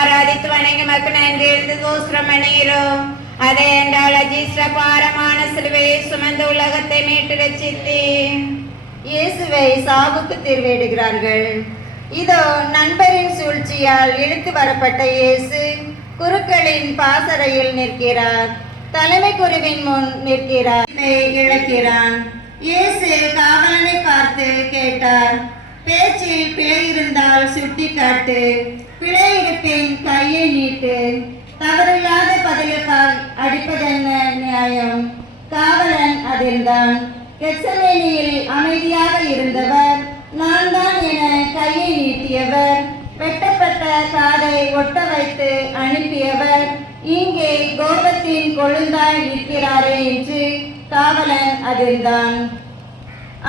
ஆராதித்து வணங்கி மக்கள் நன்றி எழுந்து தோஸ்திரம் அணிகிறோம். அதை என்றால் அஜீஸ்ர பாரமான சிலுவையை சுமந்த உலகத்தை மீட்டு ரட்சித்தேன். இயேசுவை சாவுக்கு தீர்வேடுகிறார்கள். இதோ நண்பரின் சூழ்ச்சியால் இழுத்து வரப்பட்ட இயேசு குருக்களின் பாசறையில் நிற்கிறார். தலைமை குருவின் முன் நிற்கிறார். இழக்கிறான். இயேசு காவலனை பார்த்து கேட்டார், பேச்சில் பிழை இருந்தால் சுட்டி காட்டு, பிழை இருப்பின் கையை நீட்டு, தவறில்லாத பதிலுக்கால் அடிப்பதென்ன நியாயம்? காவலன் அதிர்ந்தான். கெத்செமனேயில் அமைதியாக இருந்தவர் நான் தான் என கையை நீட்டியவர், வெட்டப்பட்ட காதை ஒட்ட வைத்து அனுப்பியவர் இங்கே கோபத்தின் கொழுந்தாய் நிற்கிறாரே என்று காவலன் அதிர்ந்தான்.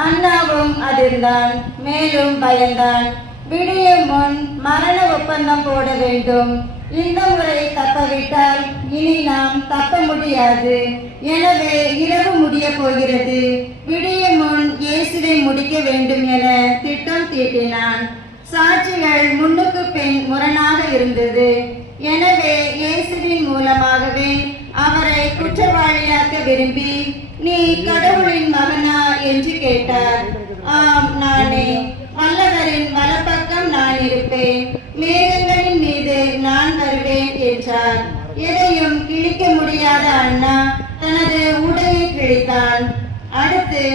அண்ணாவும் அதிர்ந்தான். மேலும் பயந்தான். விடியும் முன் மரண ஒப்பந்தம் போட வேண்டும். இந்த முறை தப்பவிட்டால் இனி நாம் தப்ப முடியாது. எனவே இரவு முடிய போகிறது. விடியும் முன் இயேசுவை முடிக்க வேண்டும் என திட்டம் தீட்டினான். சாட்சிகள் முன்னுக்கு பின் முரணாக இருந்தது. எனவே இயேசுவின் மூலமாகவே அவரை குற்றவாளியாக்க விரும்பி, நீ கடவுளின் மகனா என்று கேட்டார். ஆம், நானே. வல்லவரின் வலப்பக்கம் நான் இருப்பேன், மேகங்களின் மீது நான் வருவேன் என்றார். எதையும் கிழிக்க முடியாத அண்ணா தனது உடையை கிழித்தான். அடுத்து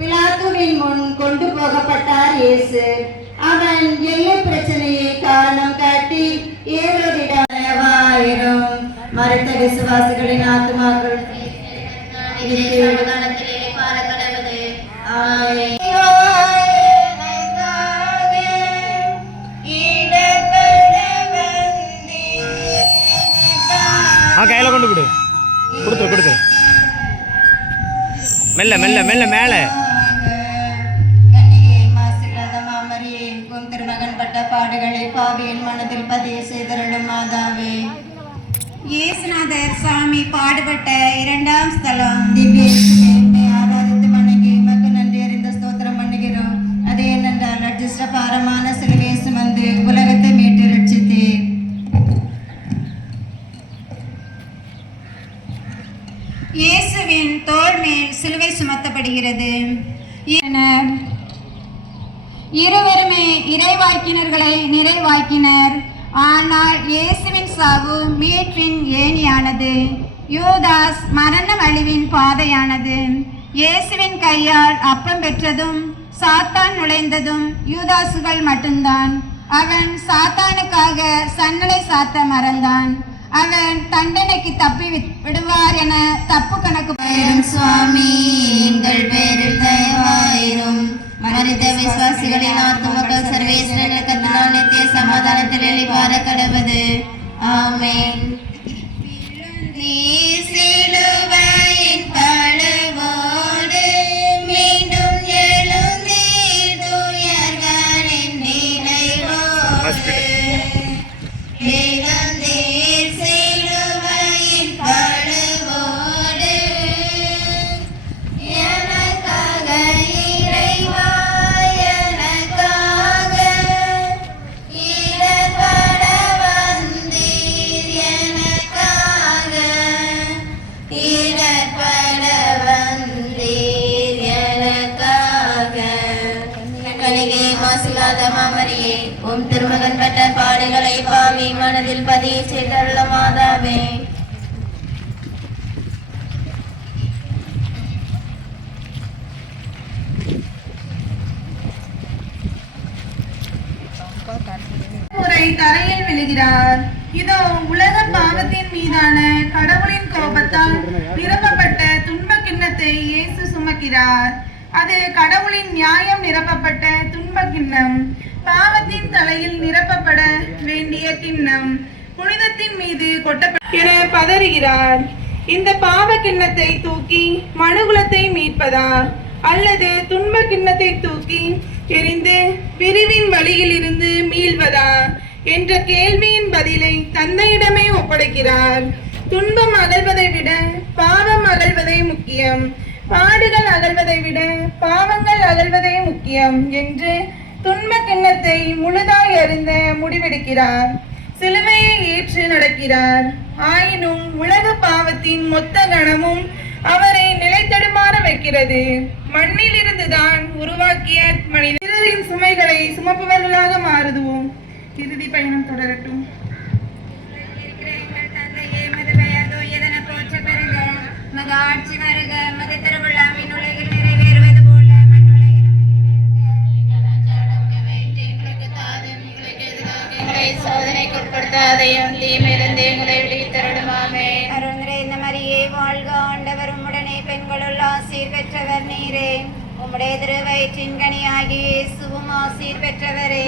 பிலாத்துவின் முன் கொண்டு போகப்பட்டார் இயேசு. அவன் எல்லை பிரச்சனையை காரணம் காட்டி ஏவலவிடாயிரும் மறுத்த விசுவாசிகளின் ஆத்மாக்கள் கையில கொண்டு விடு, கொடுத்து மெல்ல மெல்ல மெல்ல மேல. பாடுகளை பாவியின் மனதில் பதிய செய்தருளும் மாதாவே. இயேசுநாதர் சாமி பாடுபட்ட இரண்டாம் ஸ்தலம் திவ்ய ஆராதித்து வணங்கி மக்கு நன்றி அறிந்த ஸ்தோத்திரம் பண்ணுகிறோம். அது என்னென்றால் அட்ஜஸ்ட பாரமான சிலுவையை சுமந்து உலகத்தை மீட்டு ரட்சித்தேன். இயேசுவின் தோள் மேல் சிலுவை சுமத்தப்படுகிறது. இருவருமே இறைவாக்கினர்களை நிறைவாக்கினர். ஆனால் இயேசுவின் சாவு மீட்பின் ஏணியானது. யூதாஸ் மரண வழிவின் பாதையானது. இயேசுவின் கையால் அப்பம் பெற்றதும் சாத்தான் நுழைந்ததும் யூதாசுகள் மட்டும்தான். அவன் சாத்தானுக்காக சன்னலை சாத்த மறந்தான். அவன் தண்டனைக்கு தப்பி விடுவார் என தப்பு கணக்கு சுவாமி எங்கள் பேரில் தயவாயிரும். மனித விசுவாசிகளின் ஆத்துமக்கள் சர்வேஸ்வரனுக்கு நித்திய சமாதானத்தில் எளிவார கடவுது. ஆமென். உம் திருமகன் பெற்ற பாடுகளை பாவி மனதில் பதிய செய்தருள மாதாவே. முறை தரையில் விழுகிறார். இதோ உலக பாவத்தின் மீதான கடவுளின் கோபத்தால் நிரப்பப்பட்ட துன்ப கிண்ணத்தை இயேசு சுமக்கிறார். அது கடவுளின் நியாயம் நிரப்பப்பட்ட துன்ப கிண்ணம், பாவத்தின் தலையில் நிரப்பப்பட வேண்டிய கிண்ணம், புனிதத்தின் மீது கொட்டப்பட பதறுகிறார். இந்த பாவ கிண்ணத்தை தூக்கி மனுகுலத்தை மீட்பதா அல்லது துன்ப கிண்ணத்தை தூக்கி எரிந்து பிரிவின் வழியில் இருந்து மீள்வதா என்ற கேள்வியின் பதிலை தந்தையிடமே ஒப்படைக்கிறார். துன்பம் அகழ்வதை விட பாவம் அகழ்வதே முக்கியம், பாடுகள் அகழ்வதை விட பாவங்கள் அகழ்வதே முக்கியம் என்று துன்ப கிண்ணத்தை முழுதாய் அறிந்த முடிவெடுக்கிறார். சிலுவையை ஏற்று நடக்கிறார். ஆயினும் உலக பாவத்தின் மொத்த கணமும் அவரை நிலைத்தடுமாற வைக்கிறது. மண்ணில் இருந்துதான் உருவாக்கிய மனிதரின் சுமைகளை சுமப்பவர்களாக மாறுதுவோம். இறுதி பயணம் தொடரட்டும். ஆட்சி வருக, மது திருவிழாவின் உலகில் நிறைவேறுவது போல சோதனைக்குட்படுத்தாதையும் தீமையிலிருந்து எங்களை விடுவித்தருளுமாமே. அருள் நிறைந்த மரியே வாழ்க, ஆண்டவர் உம்முடனே, பெண்களுள் ஆசீர் பெற்றவர் நீரே. உம்முடைய திருவயிற்றின் கனியாகிய இயேசுவும் ஆசீர் பெற்றவரே.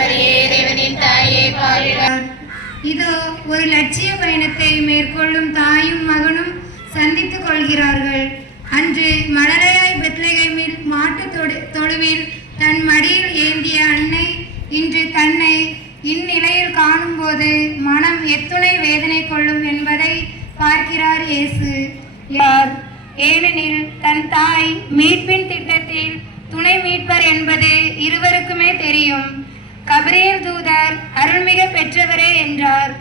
மரியே தேவனின் தாயே பாவிகள். இதோ ஒரு லட்சிய பயணத்தை மேற்கொள்ளும் தாயும் மகனும் சந்தித்துக் கொள்கிறார்கள். அன்று மழலையாய் பெத்லகேமில் மாட்டு தொழுவில் தன் மடியில் ஏந்திய அன்னை இன்று தன்னை இந்நிலையில் காணும்போது மனம் எத்துணை வேதனை கொள்ளும் என்பதை பார்க்கிறார் இயேசு. ஏனெனில் தன் தாய் மீட்பின் திட்டத்தில் துணை மீட்பர் என்பது இருவருக்குமே தெரியும். கபிரியேல் தூதர் அருள்மிக பெற்றவரே என்றார்.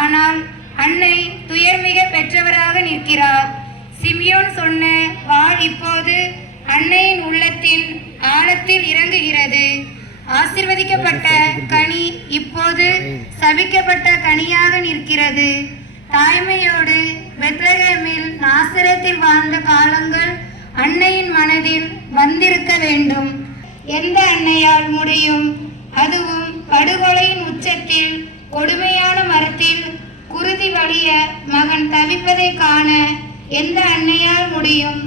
ஆனால் அன்னை துயர்மிக பெற்றவராக நிற்கிறார். சிமியோன் சொன்ன வாள் இப்போது அன்னையின் உள்ளத்தின் ஆழத்தில் இறங்குகிறது. ஆசீர்வதிக்கப்பட்ட கனி இப்போது சபிக்கப்பட்ட கனியாக நிற்கிறது. தாய்மையோடு பெத்லகேமில் நாசரேத்தில் வாழ்ந்த காலங்கள் அன்னையின் மனதில் வந்திருக்க வேண்டும். எந்த அன்னையால் முடியும்? அதுவும் படுகொலையின் உச்சத்தில் கொடுமையான மரத்தில் குருதி வழிய மகன் தவிப்பதை காண எந்த அன்னையால் முடியும்?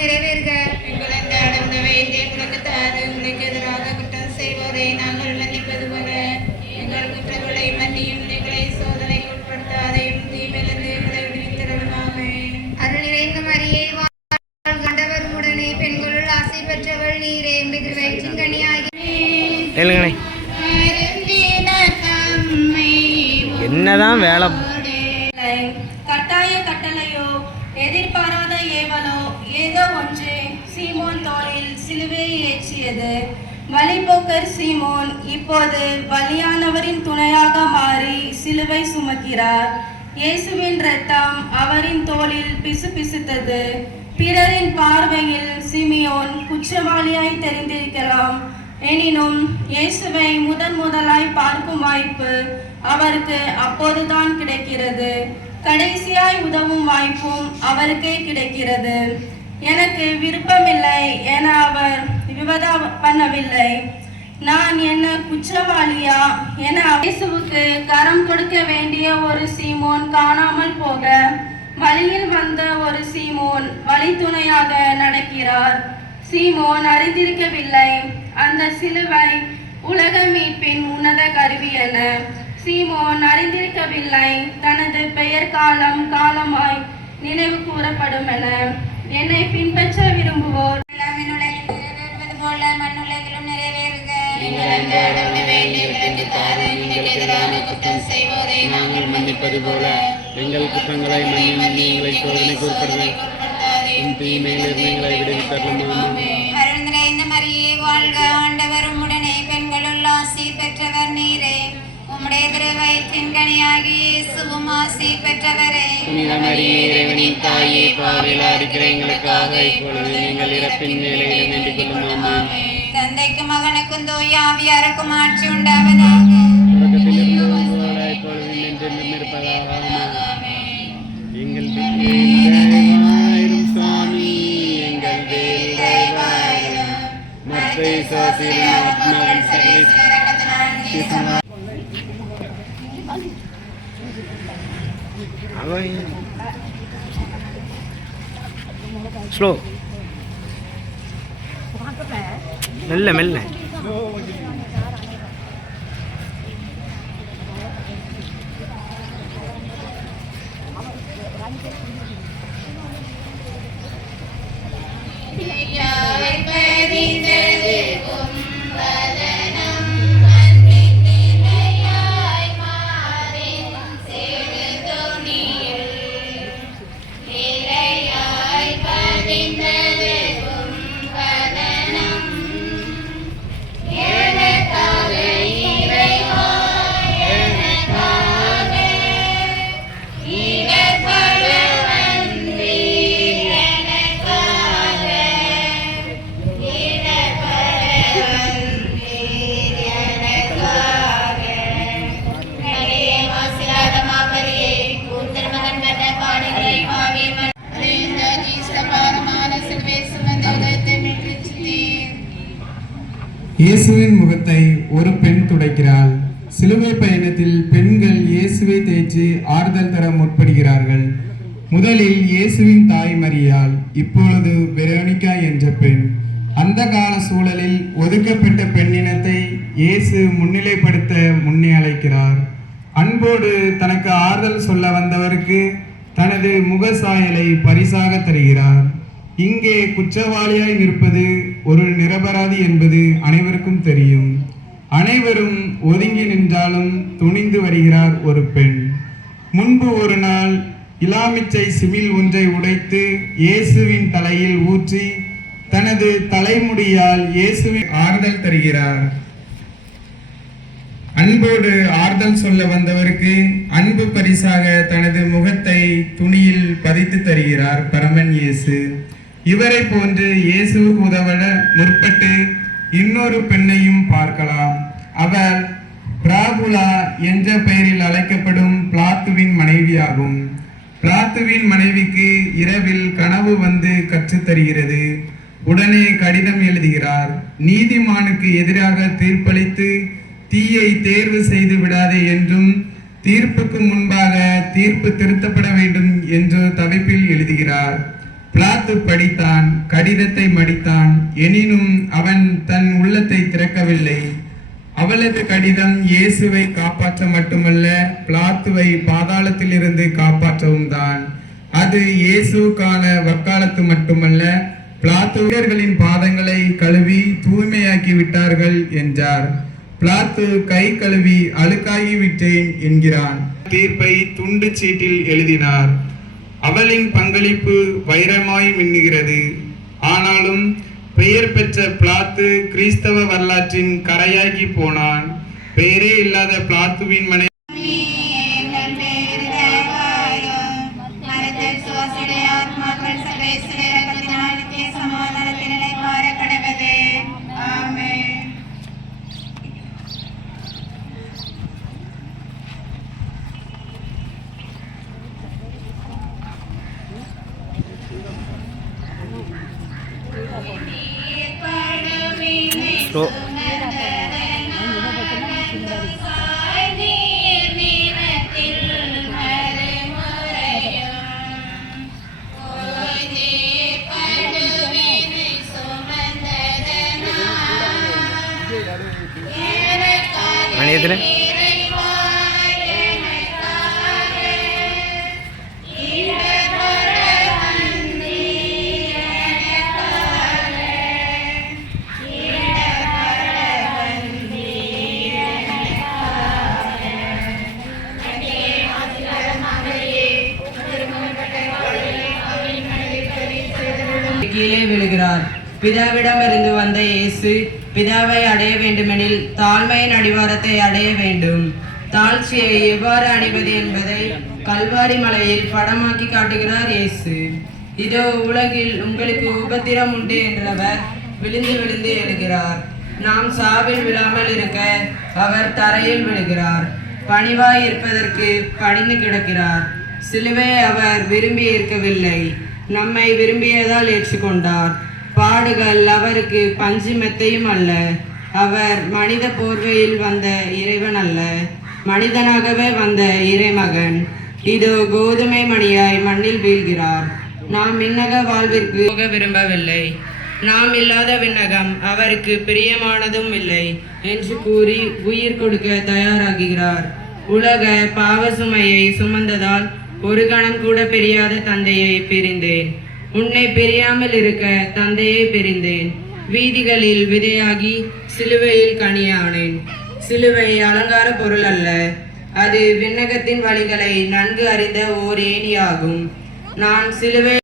நிறைவேறுக. எங்களுக்கு தாரு. உங்களுக்கு எதிராக குற்றம் செய்வோரை நாங்கள் மன்னிப்பது போல எங்கள் குற்றங்களை மன்னியும். எங்களை சோதனைக்குட்படுத்தாதையும் தீமையிலிருந்து எங்களை விடுவித்தருளுமாமே. அருள் நிறைந்த மரியே ஆண்டவர் உடனே, பெண்களுள் ஆசை பெற்றவள் நீரே. வயிற்றின் கனியாகி என்னதான் வேலை? கட்டாய கட்டளையோ எதிர்பாராத ஏவலோ ஏதோ ஒன்று சீமோன் தோளில் சிலுவையை ஏற்றியது. வழிபோக்கர் சீமோன் இப்போது பலியானவரின் துணையாக மாறி சிலுவை சுமக்கிறார். இயேசுவின் இரத்தம் அவரின் தோளில் பிசுபிசுத்தது. பிறரின் பார்வையில் சிமியோன் குற்றவாளியாய் தெரிந்திருக்கலாம். எனினும் இயேசுவை முதலாய் பார்க்கும் வாய்ப்பு அவருக்கு அப்போதுதான் கிடைக்கிறது. கடைசியாய் உதவும் வாய்ப்பும் அவருக்கே கிடைக்கிறது. எனக்கு விருப்பமில்லை என அவர் விவாத பண்ணவில்லை. நான் என்ன குற்றவாளியா என இயேசுவுக்கு கரம் கொடுக்க வேண்டிய ஒரு சீமோன் காணாமல் போக வழியில் வந்த ஒரு சீமோன் வழித்துணையாக நடக்கிறார். சீமோன் அறிந்திருக்கவில்லை அந்த சிலுவை உலக மீட்பின் உன்னத கருவி என. சீமோன் அறிந்திருக்கவில்லை தனது பெயர் காலமாய் நினைவு கூறப்படும் என. என்னை பின்பற்ற விரும்புவோர் நிறைவேறுவது போல மண்ணுலகிலும் நிறைவேறுக. எதிராக குற்றம் செய்வோரை நாங்கள் மன்னிப்பது போல எங்கள் குற்றங்களை மன்னியும். எங்களை சோதனைக்கு உட்படுத்தாதையும் தீமையிலிருந்து எங்களை விடுவித்தருளுமாமே. அருள் நிறைந்த மரியே வாழ்க, ஆண்டவர் உம்முடனே, பெண்களுள் ஆசீர் பெற்றவர் நீரே. உம்முடைய திருவயிற்றின் கனியாகிய இயேசுவும் ஆசீர் பெற்றவரே. புனித மரியே இறைவனின் தாயே, பாவிகளாய் இருக்கிற எங்களுக்காக இப்பொழுது எங்கள் இறப்பின் வேளையிலும் வேண்டிக் கொள்ளுமாமே. தந்தைக்கும் மகனுக்கும் தூய ஆவியாருக்கும் ஆட்சி உண்டாவதாக. இப்பொழுது என்றென்றும் இருப்பதாக. எங்கள் சுவாமி, எங்கள் மற்ற ஸ்லோ, மெல்ல மெல்ல. Yeah. இயேசுவின் முகத்தை ஒரு பெண் துடைக்கிறாள். சிலுவை பயணத்தில் பெண்கள் இயேசுவை தேய்ச்சி ஆறுதல் தர முற்படுகிறார்கள். முதலில் இயேசுவின் தாய் மரியாள், இப்பொழுது வெரோனிகா என்ற பெண். அந்த கால சூழலில் ஒதுக்கப்பட்ட பெண்ணினத்தை இயேசு முன்னிலைப்படுத்த முன்னே அழைக்கிறார். அன்போடு தனக்கு ஆறுதல் சொல்ல வந்தவருக்கு தனது முகசாயலை பரிசாக தருகிறார். இங்கே குற்றவாளியாய் நிற்பது ஒரு நிரபராதி என்பது அனைவருக்கும் தெரியும். அனைவரும் ஒதுங்கி நின்றாலும் துணிந்து வருகிறார் ஒரு பெண். முன்பு ஒரு நாள் இலாமிச்சை சிமிழ் ஒன்றை உடைத்து இயேசுவின் தலையில் ஊற்றி தனது தலைமுடியால் இயேசுவின் ஆறுதல் தருகிறார். அன்போடு ஆறுதல் சொல்ல வந்தவருக்கு அன்பு பரிசாக தனது முகத்தை துணியில் பதித்து தருகிறார் பரமன் இயேசு. இவரை போன்று இயேசுவுக்கு உதவ முற்பட்டு இன்னொரு பெண்ணையும் பார்க்கலாம். அவர் பிராபுலா என்ற பெயரில் அழைக்கப்படும் பிளாத்துவின் மனைவியாகும். பிளாத்துவின் மனைவிக்கு இரவில் கனவு வந்து கற்றுத்தருகிறது. உடனே கடிதம் எழுதுகிறார். நீதிமானுக்கு எதிராக தீர்ப்பளித்து தீயை தேர்வு செய்து விடாதே என்றும் தீர்ப்புக்கு முன்பாக தீர்ப்பு திருத்தப்பட வேண்டும் என்று தவிப்பில் எழுதுகிறார். பிளாத்து படித்தான், கடிதத்தை மடித்தான். எனினும் அவன் தன் உள்ளத்தை திறக்கவில்லை. அவளது கடிதம் இயேசுவை காப்பாற்ற மட்டுமல்ல, பிளாத்துவை பாதாளத்தில் இருந்து காப்பாற்றவும் தான். அது இயேசுக்கான வக்காலத்து மட்டுமல்ல, பிளாத்துவர்களின் பாதங்களை கழுவி தூய்மையாக்கி விட்டார்கள் என்றார். பிளாத்து கை கழுவி அழுக்காகி விட்டேன் என்கிறான். தீர்ப்பை துண்டு சீட்டில் எழுதினார். அவளின் பங்களிப்பு வைரமாய் மின்னுகிறது. ஆனாலும் பெயர் பெற்ற பிளாத்து கிறிஸ்தவ வரலாற்றின் கரையாகி போனான். பெயரே இல்லாத பிளாத்துவின் மனை ஸ்லோ. மணி எத்தனை? கீழே விழுகிறார். பிதாவிடமிருந்து வந்த இயேசு பிதாவை அடைய வேண்டுமெனில் தாழ்மையின் அடிவாரத்தை அடைய வேண்டும். தாழ்ச்சியை எவ்வாறு அடைவது என்பதை கல்வாரி மலையில் படமாக்கி காட்டுகிறார் இயேசு. இதோ உலகில் உங்களுக்கு உபத்திரம் உண்டு என்றவர் விழுந்து விழுந்து எழுகிறார். நாம் சாவில் விழாமல் இருக்க அவர் தரையில் விழுகிறார். பணிவாய் இருப்பதற்கு பணிந்து கிடக்கிறார். சிலுவை அவர் விரும்பி இருக்கவில்லை, நம்மை விரும்பியதால் ஏற்றுக்கொண்டார். பாடுகள் அவருக்கு பஞ்சு மெத்தையும் அல்ல. அவர் மனித போர்வையில் வந்த இறைவன் அல்ல, மனிதனாகவே வந்த இறைமகன். இதோ கோதுமை மணியாய் மண்ணில் வீழ்கிறார். நாம் விண்ணக வாழ்விற்கு போக விரும்பவில்லை. நாம் இல்லாத விண்ணகம் அவருக்கு பிரியமானதும் இல்லை என்று கூறி உயிர் கொடுக்க தயாராகிறார். உலக பாவ சுமையை சுமந்ததால் ஒரு கணம் கூட பிரியாத தந்தையை பிரிந்தேன். உன்னை பிரியாமல் இருக்க தந்தையை பிரிந்தேன். வீதிகளில் விதையாகி சிலுவையில் கனியானேன். சிலுவை அலங்கார பொருள் அல்ல, அது விண்ணகத்தின் வழிகளை நன்கு அறிந்த ஓர் ஏணியாகும். நான் சிலுவை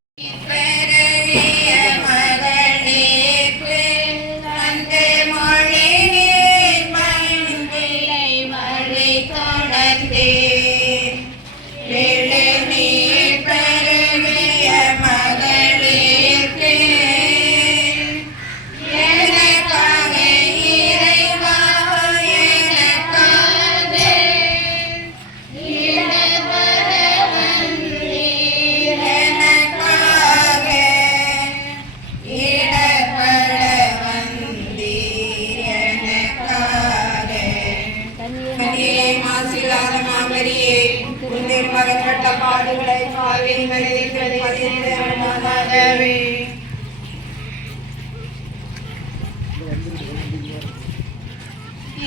எனக்காக திருமகன் பாடுகளை பாவின் மனிதர்களே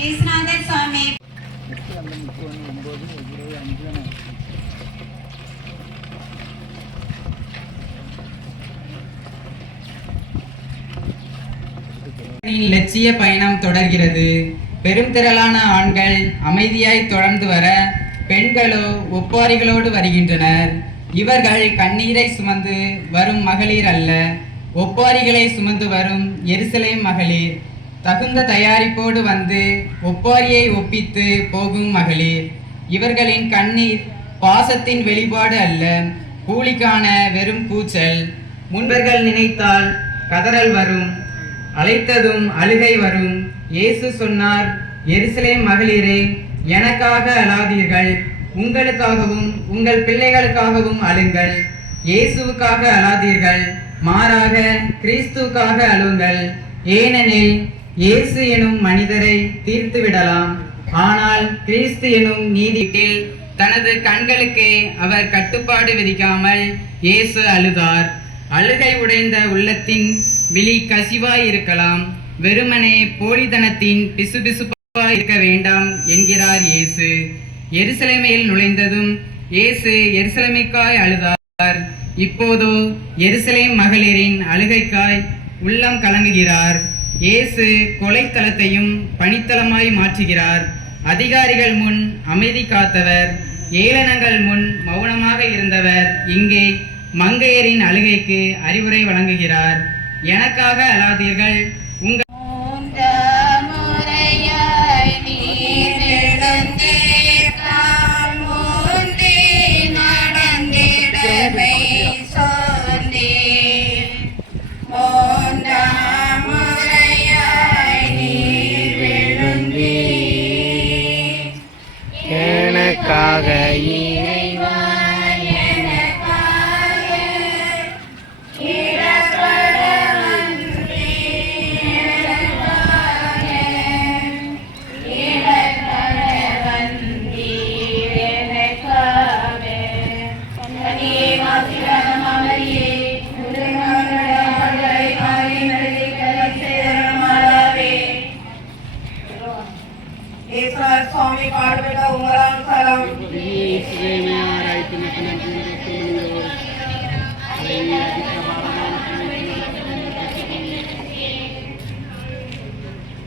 ஈஸ்நாதர் சுவாமி லட்சிய பயணம் தொடர்கிறது. பெரும் திரளான ஆண்கள் அமைதியாய் தொடர்ந்து வர பெண்களோ ஒப்பாரிகளோடு வருகின்றனர். இவர்கள் கண்ணீரை சுமந்து வரும் மகளிர் அல்ல, ஒப்பாரிகளை சுமந்து வரும் எருசலேம் மகளிர். தகுந்த தயாரிப்போடு வந்து ஒப்பாரியை ஒப்பித்து போகும் மகளிர். இவர்களின் கண்ணீர் பாசத்தின் வெளிப்பாடு அல்ல, கூலிக்கான வெறும் கூச்சல். முன்பர்கள் நினைத்தால் கதறல் வரும், அழைத்ததும் அழுகை வரும். இயேசு சொன்னார், எருசலேம் மகளிரே, எனக்காக அழாதீர்கள், உங்களுக்காகவும் உங்கள் பிள்ளைகளுக்காகவும் அழுங்கள். இயேசுவுக்காக அழாதீர்கள், மாறாக கிறிஸ்துவுக்காக அழுங்கள். ஏனெனில் இயேசு எனும் மனிதரை தீர்த்து விடலாம், ஆனால் கிறிஸ்து எனும் நீதியில் தனது கண்களுக்கு அவர் கட்டுப்பாடு விதிக்காமல் இயேசு அழுதார். அழுகை உடைந்த உள்ளத்தின் விழி கசிவாய் இருக்கலாம், வெறுமனே போலித்தனத்தின் பிசுபிசுப்பாய் இருக்க வேண்டாம் என்கிறார் இயேசு. எருசலேமில் நுழைந்ததும் இயேசு எருசலேமிற்காய் அழுதார். இப்போதோ எருசலேம் மகளிரின் அழுகைக்காய் உள்ளம் கலங்குகிறார். இயேசு கொலைத்தலத்தையும் பணித்தலமாய் மாற்றுகிறார். அதிகாரிகள் முன் அமைதி காத்தவர், ஏளனங்கள் முன் மௌனமாக இருந்தவர் இங்கே மங்கையரின் அழுகைக்கு அறிவுரை வழங்குகிறார். எனக்காக அழாதீர்கள், உங்கள் எனக்காக சுவாமி பாடுபட்ட உங்களால் சலம்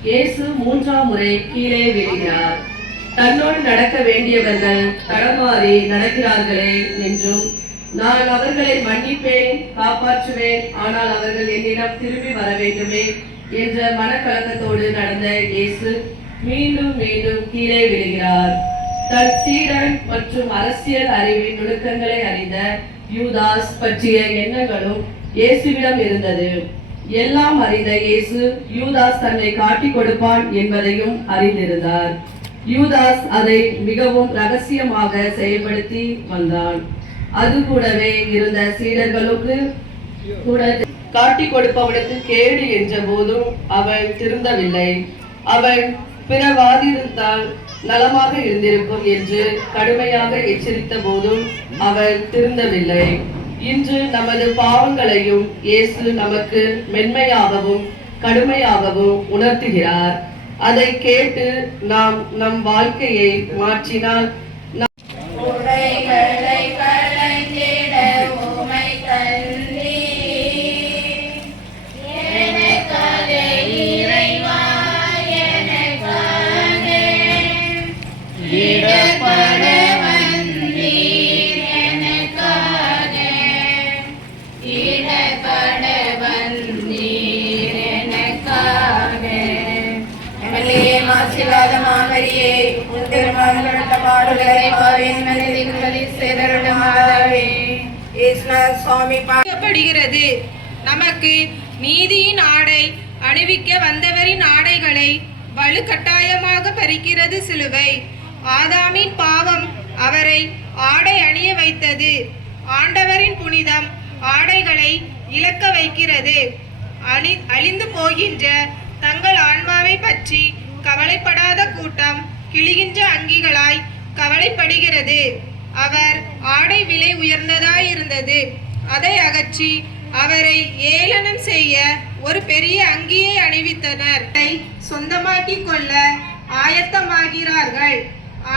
இயேசு மூன்றாம் முறை கீழே விழுகிறார். தன்னோடு நடக்க வேண்டியவர்கள் தடமாறி நடக்கிறார்களே என்றும், நான் அவர்களை மன்னிப்பேன், காப்பாற்றுவேன், ஆனால் அவர்கள் என்னிடம் திரும்பி வர வேண்டுமே என்ற மனக்கலக்கத்தோடு நடந்த இயேசு மீண்டும் மீண்டும் கீழே விழுகிறார். தன் சீடன் மற்றும் அரசியல் அறிவின் நுணுக்கங்களை அறிந்த யூதாஸ் பற்றிய எண்ணங்களும் இயேசுவிடம் இருந்தது. எல்லாம் அறிந்த இயேசு யூதாஸ் தன்னை காட்டிக் கொடுப்பான் என்பதையும் அறிந்திருந்தார். யூதாஸ் அதை மிகவும் ரகசியமாக செயல்படுத்தி வந்தான். அது கூடவே இருந்த சீடர்களுக்கு கூட காட்டிக் கொடுப்பவனுக்கு கேடு என்ற போதும் அவன் திருந்தவில்லை. அவன் பிறவாதிருந்தால் நலமாக இருந்திருக்கும் என்று கடுமையாக எச்சரித்த போதும் அவன் திருந்தவில்லை. இன்று நமது பாவங்களையும் இயேசு நமக்கு மென்மையாகவும் கடுமையாகவும் உணர்த்துகிறார். அதை கேட்டு நாம் நம் வாழ்க்கையை மாற்றினால் நமக்கு நீதியின் ஆடை அணிவிக்க வந்தவரின் ஆடைகளை வலுக்கட்டாயமாக பறிக்கிறது சிலுவை. ஆதாமின் பாவம் அவரை ஆடை அணிய வைத்தது. ஆண்டவரின் புனிதம் ஆடைகளை இழக்க வைக்கிறது. அழிந்து போகின்ற தங்கள் ஆன்மாவை பற்றி கவலைப்படாத கூட்டம் கிழிகின்ற அங்கிகளாய் கவலைப்படுகிறது. அவர் ஆடை விலை உயர்ந்ததாயிருந்தது. அதை அகற்றி அவரை ஏளனம் செய்ய ஒரு பெரிய அங்கியை அணிவித்தனர். சொந்தமாக்கிக் கொள்ள ஆயத்தமாகிறார்கள்.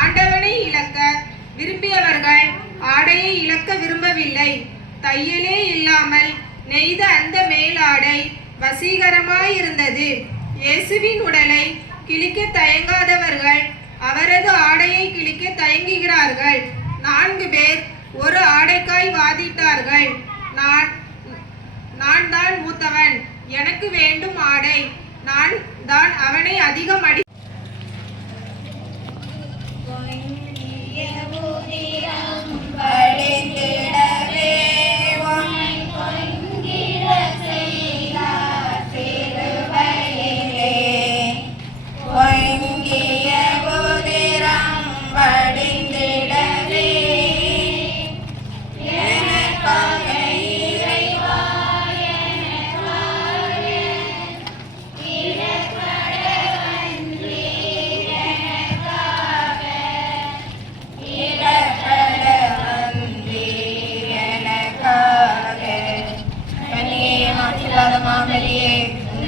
ஆண்டவனை இழக்க விரும்பியவர்கள் ஆடையை இழக்க விரும்பவில்லை. தையலே இல்லாமல் நெய்த அந்த மேலாடை வசீகரமாயிருந்தது. இயேசுவின் உடலை கிழிக்க தயங்காதவர்கள் அவரது ஆடையை கிழிக்க தயங்குகிறார்கள். 4 பேர் ஒரு ஆடைக்காய் வாதிட்டார்கள். நான் தான் மூத்தவன், எனக்கு வேண்டும் ஆடை, நான் தான் அவனை அதிகம் அடி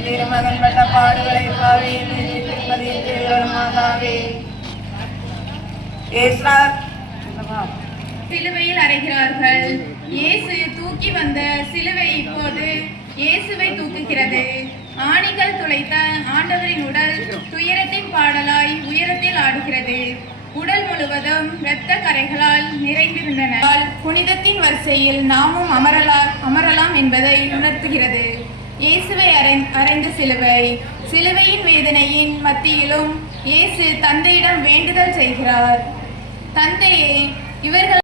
திருமகன் பட்ட பாடுகளை சிலுவையில் அறைகிறார்கள். இயேசு தூக்கி வந்த சிலுவை இப்போது இயேசுவை தூக்குகிறது. ஆணிகள் துளைத்த ஆண்டவரின் உடல் துயரத்தின் பாடலாய் உயரத்தில் ஆடுகிறது. உடல் முழுவதும் இரத்த கரைகளால் நிறைந்திருந்தன. புனிதத்தின் வரிசையில் நாமும் அமரலாம் என்பதை உணர்த்துகிறது. இயேசுவை அறைந்த சிலுவை. சிலுவையின் வேதனையின் மத்தியிலும் இயேசு தந்தையிடம் வேண்டுதல் செய்கிறார். தந்தையே, இவர்கள்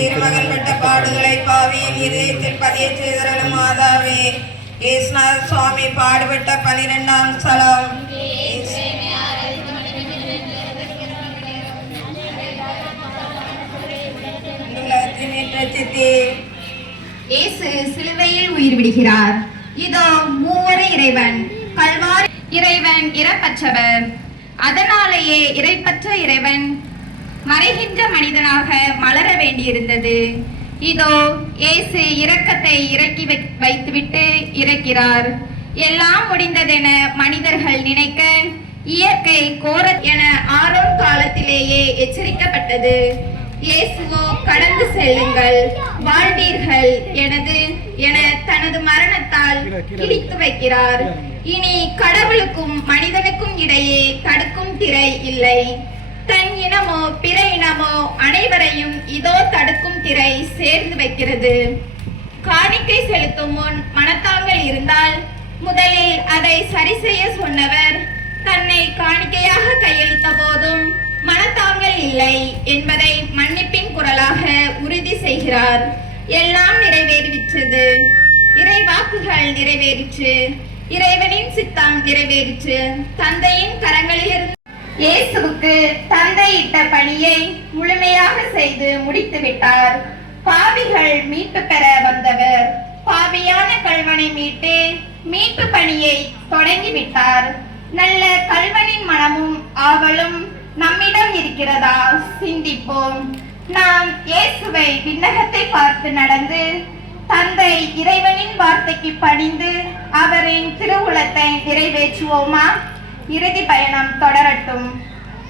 திருமகன் பட்ட பாடுகளை பாவியின் இதயத்தில் பதிய செய்தருளும் மாதாவே. இயேசுநாத சுவாமி பாடுபட்ட 12ஆம் ஸ்தலம். இயேசு சிலுவையில் உயிர் விடுகிறார். இதோ மூவரு இறைவன். கல்வாரி இறைவன் இறப்பற்றவர். அதனாலேயே இறைப்பற்ற இறைவன் மறைகின்ற மனிதனாக மலர வேண்டியிருந்தது. இதோ இயேசு இரக்கத்தை இறக்கி வைத்துவிட்டு இறக்கிறார். எல்லாம் முடிந்ததென மனிதர்கள் நினைக்க இயற்கை கோர என ஆரோன் காலத்திலேயே எச்சரிக்கப்பட்டது. இயேசுவோ கடந்து செல்லுங்கள், வாழ்வீர்கள் என தனது மரணத்தால் கிழித்து வைக்கிறார். இனி கடவுளுக்கும் மனிதனுக்கும் இடையே தடுக்கும் திரை இல்லை. தன் இனமோ பிற இனமோ அனைவரையும் இதோ தடுக்கும் திரை சேர்ந்து வைக்கிறது. காணிக்கை செலுத்தும் முன் மனத்தாங்கள் இருந்தால் முதலில் அதை சரி செய்ய சொன்னவர் தன்னை காணிக்கையாக கையளித்த போதும் மனத்தாங்கள் இல்லை என்பதை மன்னிப்பின் குரலாக உறுதி செய்கிறார். எல்லாம் நிறைவேறிவிட்டது. இறைவாக்குகள் நிறைவேறிற்று. இறைவனின் சித்தம் நிறைவேறிற்று. தந்தையின் கரங்களிலிருந்து இயேசுவுக்கு தந்தையிட்ட பணியை முழுமையாக செய்து முடித்து விட்டார். பாவிகள் மீட்பு பெற வந்தவர் பாவியான கள்வனை மீட்டு மீட்பு பணியை தொடங்கிவிட்டார். நல்ல கள்வனின் மனமும் ஆவலும் நம்மிடம் இருக்கிறதா? சிந்திப்போம். நாம் இயேசுவை விண்ணகத்தை பார்த்து நடந்து தந்தை இறைவனின் வார்த்தைக்கு பணிந்து அவரின் திருவுளத்தை நிறைவேற்றுவோமா? இறுதி பயணம் தொடரட்டும்.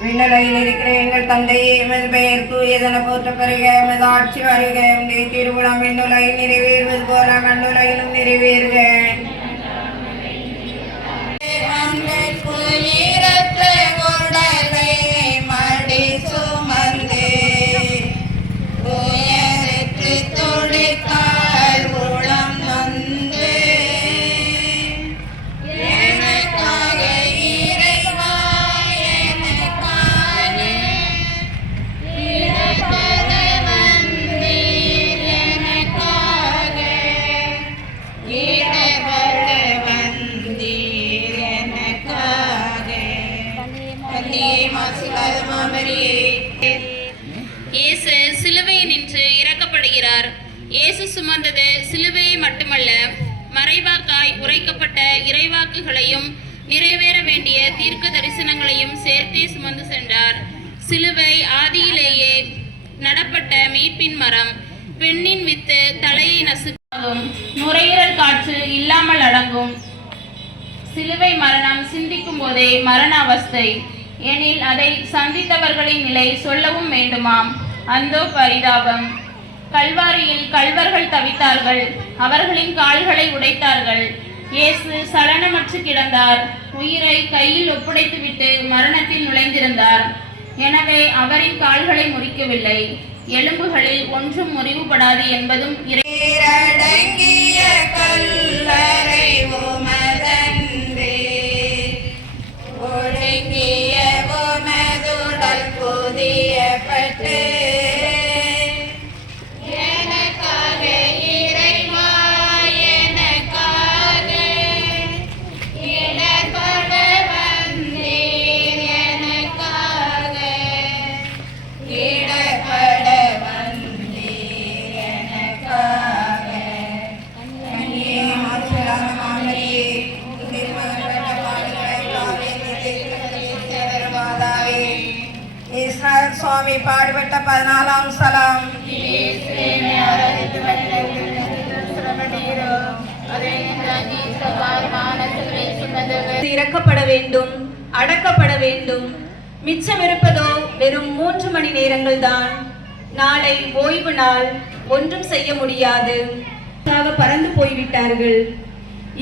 விண்ணுலகில் இருக்கிற எங்கள் தந்தையே, எமது பெயர் தூயதென போற்ற பெறுக. எமது ஆட்சி வருக. எமது திருவுளம் விண்ணுலகில் நிறைவேறுவது போல மண்ணுலகிலும் நிறைவேறுக. உளம் சிலுவை நின்று இறக்கப்படுகிறார். இயேசு சுமந்தது சிலுவையை மட்டுமல்ல, மறைவாக்காய் உரைக்கப்பட்ட இறைவாக்குகளையும் நிறைவேற வேண்டிய தீர்க்க தரிசனங்களையும் சேர்த்தே சுமந்து சென்றார். சிலுவை ஆதியிலேயே நடப்பட்ட மீட்பின் மரம். பெண்ணின் வித்து தலையை நசுக்கும், நுரையீரல் காற்று இல்லாமல் அடங்கும். சிலுவை மரணம் சிந்திக்கும் போதே மரண அவஸ்தை எனில் அதை சந்தித்தவர்களின் நிலை சொல்லவும் வேண்டுமாம். அந்தோ பரிதாபம்! கல்வாரியில் கள்வர்கள் தவித்தார்கள், அவர்களின் கால்களை உடைத்தார்கள். இயேசு சலனமற்று கிடந்தார், உயிரை கையில் ஒப்படைத்துவிட்டு மரணத்தில் நுழைந்திருந்தார். எனவே அவரின் கால்களை முறிக்கவில்லை. எலும்புகளில் ஒன்றும் முறிவுபடாது என்பதும் ஈரடங்கிய கல்லறை உமதன்றே, ஒடுங்கிய உமதுடல் புதியப்பட்டு எனக்காக இறைவா, எனக்காக இடர்பட வந்தீர், எனக்காக இடர்பட வந்தீர், எனக்காக. கண்ணியே மாற்றலான மாமரியே, திருமணப்பட்ட பாடுகளை மாதாவே, ஈஸ்வரர் சுவாமி பாடுபட்ட 14ஆம் ஸ்தலம். இறக்கப்பட வேண்டும், அடக்கப்பட வேண்டும். மிச்சம் இருப்பதோ வெறும் 3 மணி நேரங்கள் தான். நாளை ஓய்வு நாள், ஒன்றும் செய்ய முடியாது. பறந்து போய்விட்டார்கள்.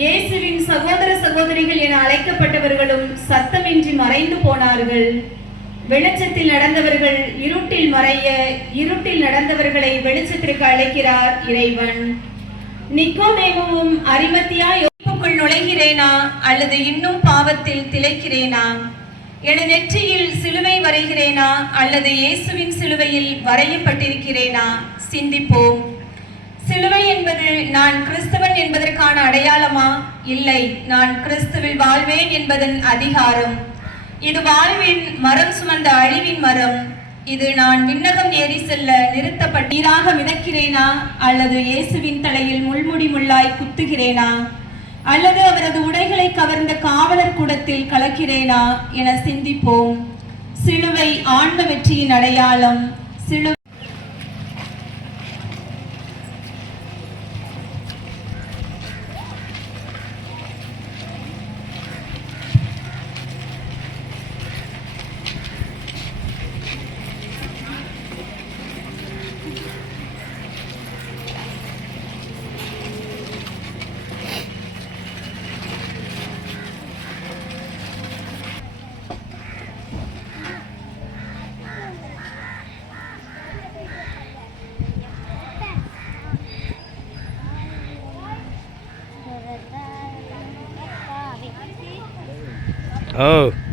இயேசுவின் சகோதர சகோதரிகள் என அழைக்கப்பட்டவர்களும் சத்தமின்றி மறைந்து போனார்கள். வெளிச்சத்தில் நடந்தவர்கள் இருட்டில் மறைய, இருட்டில் நடந்தவர்களை வெளிச்சத்திற்கு அழைக்கிறார் இறைவன். நிக்கோதேமுவும் அரிமத்தியா யோசிப்புக்குள் நுழைகிறேனா அல்லது இன்னும் பாவத்தில் திளைக்கிறேனா? என நெற்றியில் சிலுவை வரைகிறேனா அல்லது இயேசுவின் சிலுவையில் வரையப்பட்டிருக்கிறேனா? சிந்திப்போம். சிலுவை என்பது நான் கிறிஸ்தவன் என்பதற்கான அடையாளமா? இல்லை, நான் கிறிஸ்துவில் வாழ்வேன் என்பதன் அதிகாரம். இது வாழ்வின் மரம் சுமந்த அழிவின் மரம். இது நான் விண்ணகம் ஏறி செல்ல நிறுத்தப்பட்டீராக மிதக்கிறேனா அல்லது இயேசுவின் தலையில் முள்முடி முள்ளாய் குத்துகிறேனா அல்லது அவரது உடைகளை கவர்ந்த காவலர் கூடத்தில் கலக்கிறேனா என சிந்திப்போம். சிலுவை ஆன்ம வெற்றியின் அடையாளம். சிலுவை Oh.